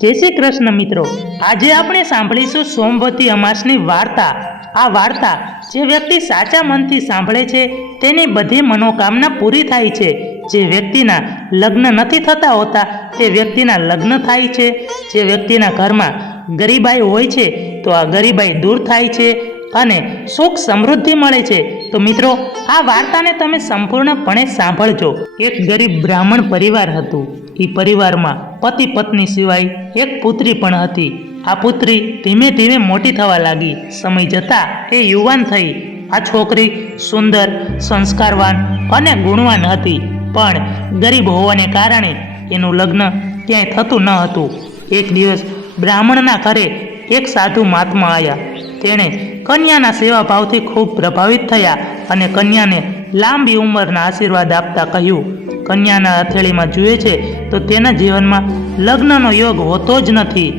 જય શ્રી કૃષ્ણ મિત્રો. આજે આપણે સાંભળીશું સોમવતી અમાસની વાર્તા. આ વાર્તા જે વ્યક્તિ સાચા મનથી સાંભળે છે, તેની બધી મનોકામના પૂરી થાય છે. જે વ્યક્તિના લગ્ન નથી થતા હોતા, તે વ્યક્તિના લગ્ન થાય છે. જે વ્યક્તિના ઘરમાં ગરીબાઈ હોય છે, તો આ ગરીબાઈ દૂર થાય છે. અને સુખ સમૃદ્ધિ મળે છે. તો મિત્રો, આ વાર્તાને તમે સંપૂર્ણપણે સાંભળજો. એક ગરીબ બ્રાહ્મણ પરિવાર હતું. એ પરિવારમાં પતિ પત્ની સિવાય એક પુત્રી પણ હતી. આ પુત્રી ધીમે ધીમે મોટી થવા લાગી. સમય જતાં એ યુવાન થઈ. આ છોકરી સુંદર, સંસ્કારવાન અને ગુણવાન હતી. પણ ગરીબ હોવાને કારણે એનું લગ્ન ક્યાંય થતું ન હતું. એક દિવસ બ્રાહ્મણના ઘરે એક સાધુ મહાત્મા આવ્યા તેણે કન્યાના સેવાભાવથી ખૂબ પ્રભાવિત થયા અને કન્યાને લાંબી ઉંમરના આશીર્વાદ આપતા કહ્યું, કન્યાના હથેળીમાં જુએ છે તો તેના જીવનમાં લગ્નનો યોગ હોતો જ નથી.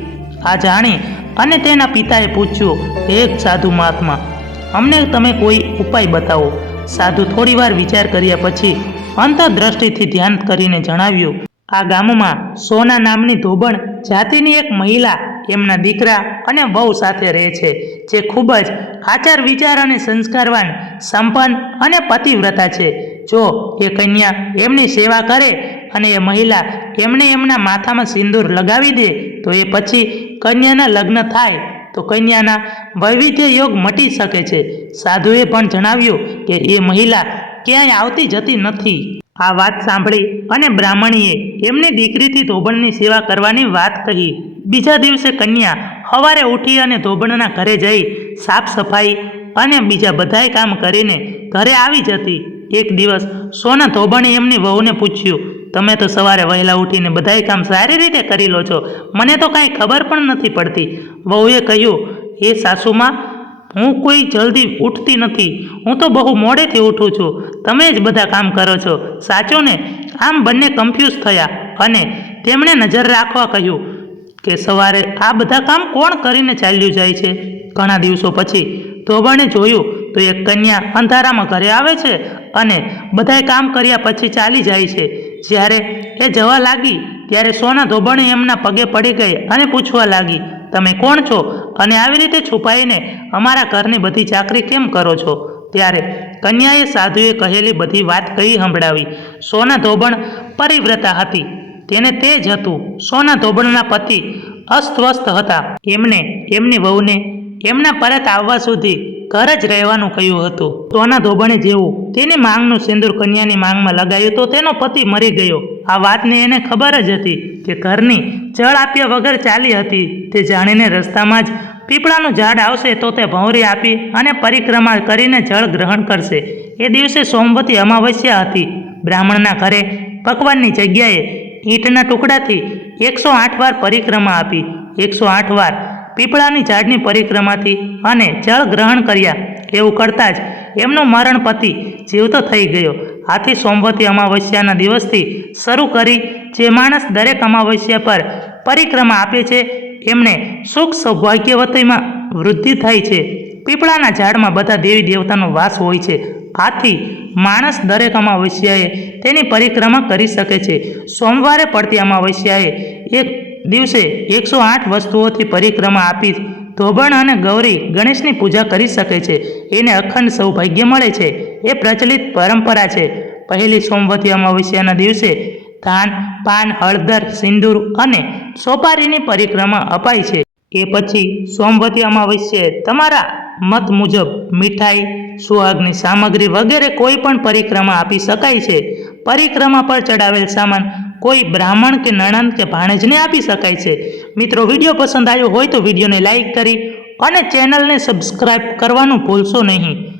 આ જાણી અને તેના પિતાએ પૂછ્યું, એક સાધુ મહાત્મા, અમને તમે કોઈ ઉપાય બતાવો? સાધુ થોડીવાર વિચાર કર્યા પછી અંતરદ્રષ્ટિથી ધ્યાન કરીને જણાવ્યું, આ ગામમાં સોના નામની ધોબણ જાતિની એક મહિલા એમના દીકરા અને વહુ સાથે રહે છે, જે ખૂબ જ આચાર વિચાર અને સંસ્કારવાન, સંપન્ન અને પતિવ્રતા છે. જો એ કન્યા એમની સેવા કરે અને એ મહિલા એમને એમના માથામાં સિંદૂર લગાવી દે, તો એ પછી કન્યાના લગ્ન થાય. તો કન્યાના વૈવિધ્ય યોગ મટી શકે છે. સાધુએ પણ જણાવ્યું કે એ મહિલા ક્યાંય આવતી જતી નથી. આ વાત સાંભળી અને બ્રાહ્મણીએ એમની દીકરીથી ધોબણની સેવા કરવાની વાત કહી. બીજા દિવસે કન્યા સવારે ઉઠી અને ધોબણના ઘરે જઈ સાફ સફાઈ અને બીજા બધાય કામ કરીને ઘરે આવી જતી. એક દિવસ સોના ધોબણે એમની વહુને પૂછ્યું, તમે તો સવારે વહેલા ઉઠીને બધાય કામ સારી રીતે કરી લો છો? મને તો કાંઈ ખબર પણ નથી પડતી. વહુએ કહ્યું, એ સાસુમાં, હું કોઈ જલ્દી ઉઠતી નથી. હું તો બહુ મોડેથી ઉઠું છું. તમે જ બધા કામ કરો છો. સાચું ને? આમ બંને કન્ફ્યુઝ થયા અને તેમણે નજર રાખવા કહ્યું કે સવારે આ બધા કામ કોણ કરીને ચાલ્યું જાય છે? ઘણા દિવસો પછી ધોબણે જોયું તો એક કન્યા, અંધારામાં ઘરે આવે છે અને બધાય કામ કર્યા પછી ચાલી જાય છે. જ્યારે એ જવા લાગી, ત્યારે સોના ધોબણે એમના પગે પડી ગઈ અને પૂછવા લાગી, તમે કોણ છો અને આવી રીતે છુપાઈને અમારા ઘરની બધી ચાકરી કેમ કરો છો? ત્યારે કન્યાએ સાધુએ કહેલી બધી વાત કહી સંભળાવી. સોના ધોબણ પરિવ્રતા હતી. તેને તે જ હતું. સોના ધોબણના પતિ અસ્વસ્થ હતા. એમને, એમની વહુને એમના પરત આવવા સુધી ઘર જ રહેવાનું કહ્યું હતું. સોના ધોબણે જેવું તેની માંગનું સિંદૂર કન્યાની માંગમાં લગાવ્યું તો તેનો પતિ મરી ગયો. આ વાતને એને ખબર જ હતી કે ઘરની જળ આપ્યા વગર ચાલી હતી. તે જાણીને રસ્તામાં જ પીપળાનું ઝાડ આવશે તો તે ભંવરી આપી અને પરિક્રમા કરીને જળ ગ્રહણ કરશે. એ દિવસે સોમવતી અમાવસ્યા હતી. બ્રાહ્મણના ઘરે પકવાનની જગ્યાએ ઈંટના ટુકડાથી એકસો આઠ વાર પરિક્રમા આપી. એકસો આઠ વાર પીપળાની ઝાડની પરિક્રમાથી અને જળ ગ્રહણ કર્યા. એવું કરતાં જ એમનો મરણ પતિ જીવતો થઈ ગયો. આથી સોમવતી અમાવસ્યાના દિવસથી શરૂ કરી જે માણસ દરેક અમાવસ્યા પર પરિક્રમા આપે છે, એમને સુખ સૌભાગ્યવતીમાં વૃદ્ધિ થાય છે. પીપળાના ઝાડમાં બધા દેવી દેવતાનો વાસ હોય છે. આથી માણસ દરેક અમાવસ્યાએ તેની પરિક્રમા કરી શકે છે. સોમવારે પડતી અમાવસ્યાએ એક દિવસે એકસો આઠ વસ્તુઓથી પરિક્રમા આપી ધોબણ અને ગૌરી ગણેશની પૂજા કરી શકે છે. એને અખંડ સૌભાગ્ય મળે છે. એ પ્રચલિત પરંપરા છે. પહેલી સોમવતી અમાવસ્યાના દિવસે ધાન, પાન, હળદર, સિંદૂર અને સોપારીની પરિક્રમા અપાય છે. એ પછી સોમવતી અમાવસ્યાએ તમારા મત મુજબ મીઠાઈ, સુહાગની સામગ્રી વગેરે કોઈ પણ પરિક્રમા આપી શકાય છે. પરિક્રમા પર ચડાવેલ સામાન કોઈ બ્રાહ્મણ કે નણંદ કે ભાણેજને આપી શકાય છે. મિત્રો, વીડિયો પસંદ આવ્યો હોય તો વિડીયોને લાઇક કરી અને ચેનલને સબસ્ક્રાઈબ કરવાનું ભૂલશો નહીં.